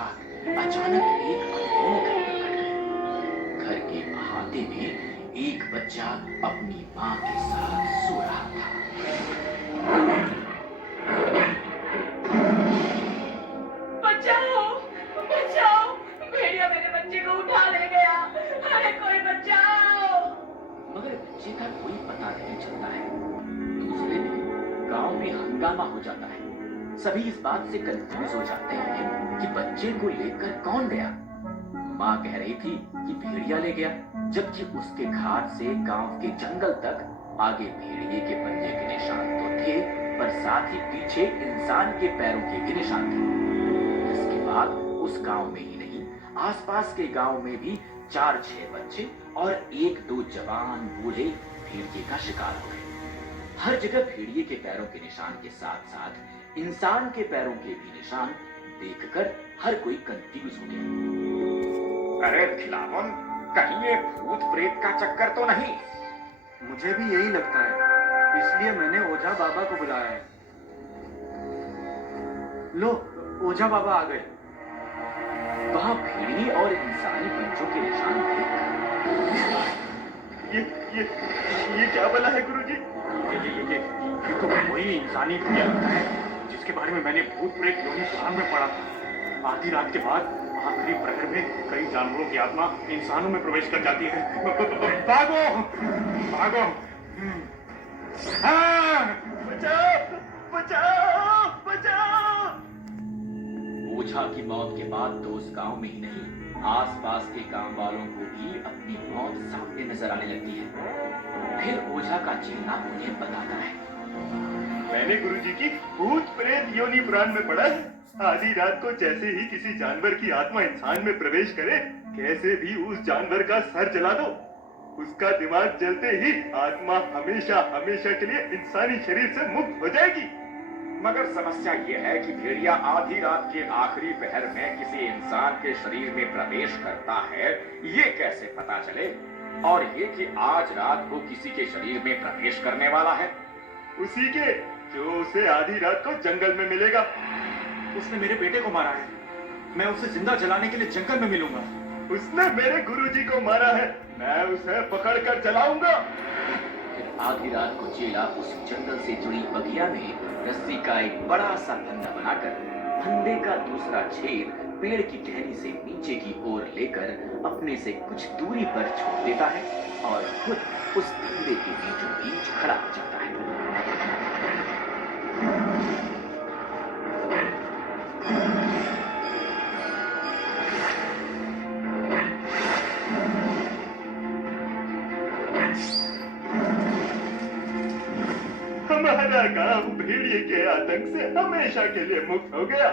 रात अचानक एक अनहोनी घर पर घट गई। घर के अहाते में एक बच्चा अपनी माँ के साथ सो रहा था। बचाओ! बचाओ! भेड़िया मेरे बच्चे को उठा ले गया। अरे कोई बचाओ! मगर बच्चे का कोई पता नहीं चलता है। दूसरे दिन गांव में हंगामा हो जाता है। सभी इस बात से कंफ्यूज हो जाते हैं कि बच्चे को लेकर कौन गया। माँ कह रही थी कि भेड़िया ले गया, जबकि उसके घाट से गांव के जंगल तक आगे भेड़िए के पंजे के निशान तो थे, पर साथ ही पीछे इंसान के पैरों के भी निशान थे। इसके बाद उस गांव में ही नहीं, आसपास के गांव में भी 4-6 बच्चे और 1-2 जवान बूढ़े भेड़िए का शिकार हो गए। हर जगह भेड़िए के पैरों के निशान के साथ साथ इंसान के पैरों के भी निशान देखकर हर कोई कंफ्यूज हो गया। अरे खिलावन, कहीं ये भूत प्रेत का चक्कर तो नहीं? मुझे भी यही लगता है, इसलिए मैंने ओझा बाबा को बुलाया है। लो, ओझा बाबा आ गए। वहां भेड़िए और इंसानी पंचों के निशान देखकर ये क्या बला है गुरुजी? ये तो वही इंसानी क्रिया लगता है जिसके बारे में मैंने भूत प्रेत योनि पुराण में पढ़ा था। आधी रात के बाद आखिरी प्रहर में कई जानवरों की आत्मा इंसानों में प्रवेश कर जाती है। भागो भागो! हाँ! बचाओ बचाओ बचाओ! ओझा की मौत के बाद तो उस गांव में ही नहीं, आसपास के गांव वालों को भी अपनी मौत सामने नजर आने लगती है। फिर ओझा का चेला उन्हें बताता है। मैंने गुरुजी की भूत प्रेत योनि पुराण में पढ़ा है। आधी रात को जैसे ही किसी जानवर की आत्मा इंसान में प्रवेश करे, कैसे भी उस जानवर का सर जला दो। उसका दिमाग जलते ही आत्मा हमेशा हमेशा के लिए इंसानी शरीर से मुक्त हो जाएगी। मगर समस्या ये है कि भेड़िया आधी रात के आखिरी पहर में किसी इंसान के शरीर में प्रवेश करता है, ये कैसे पता चले? और ये कि आज रात को किसी के शरीर में प्रवेश करने वाला है। उसी के जो उसे आधी रात को जंगल में मिलेगा। उसने मेरे बेटे को मारा है। मैं उसे जिंदा जलाने के लिए जंगल में मिलूंगा। उसने मेरे गुरुजी को मारा है। मैं उसे पकड़कर जलाऊंगा। फिर आधी रात को चेला उस जंगल से जुड़ी बगिया में रस्सी का एक बड़ा सा फंदा बनाकर फंदे का दूसरा छेद पेड़ की टहनी से नीचे की ओर लेकर अपने से कुछ दूरी पर छोड़ देता है और खुद उस फंदे के बीचों बीच खड़ा हो जाता है। हमारा गांव भेड़िए के आतंक से हमेशा के लिए मुक्त हो गया।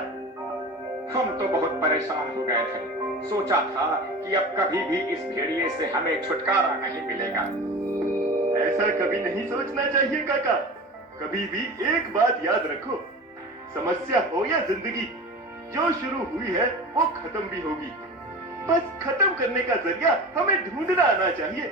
हम तो बहुत परेशान हो गए थे। सोचा था कि अब कभी भी इस भेड़िए से हमें छुटकारा नहीं मिलेगा। ऐसा कभी नहीं सोचना चाहिए काका। कभी भी एक बात याद रखो, समस्या हो या जिंदगी, जो शुरू हुई है वो खत्म भी होगी। बस खत्म करने का जरिया हमें ढूंढना आना चाहिए।